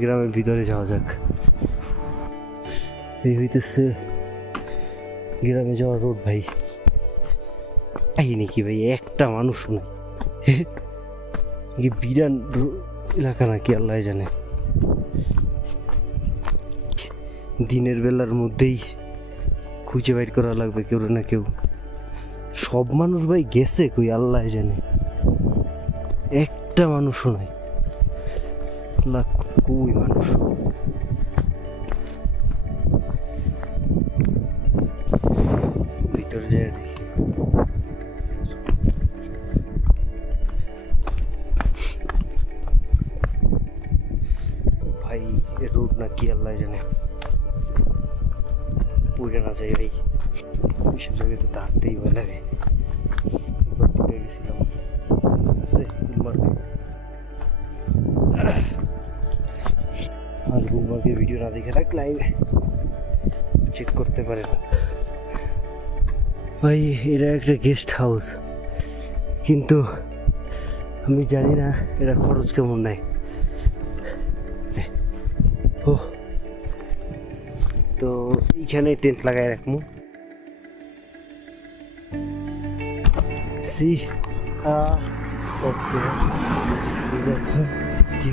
গ্রামের ভিতরে যাওয়া যাক। এই হইতেছে গ্রামে যাওয়ার রোড ভাই। এই নাকি ভাই একটা মানুষ নাই, বিরান এলাকা নাকি আল্লাহ জানে। দিনের বেলার মধ্যেই খুঁজে বাইর করা লাগবে কেউ না কেউ। সব মানুষ ভাই গেছে কই আল্লাহ জানে, একটা মানুষও নাই। কই মানুষ? ভিতরে যায় দেখি। ভাই রোড না কি আল্লাহ জানে, পড়ে না যায় ভাই। ওইসব জায়গাতে তো হাঁটতেই ভয় লাগে। একবার পড়ে গেছিলাম গুলমার্গে। আর গুলমার্গের ভিডিও না দেখে রাখ, লাইভ চেক করতে পারেন ভাই। এটা একটা গেস্ট হাউস, কিন্তু আমি জানি না এটা খরচ কেমন নেয়। ও তো এইখানে টেন্ট লাগাই রাখবো। সি ওকে কি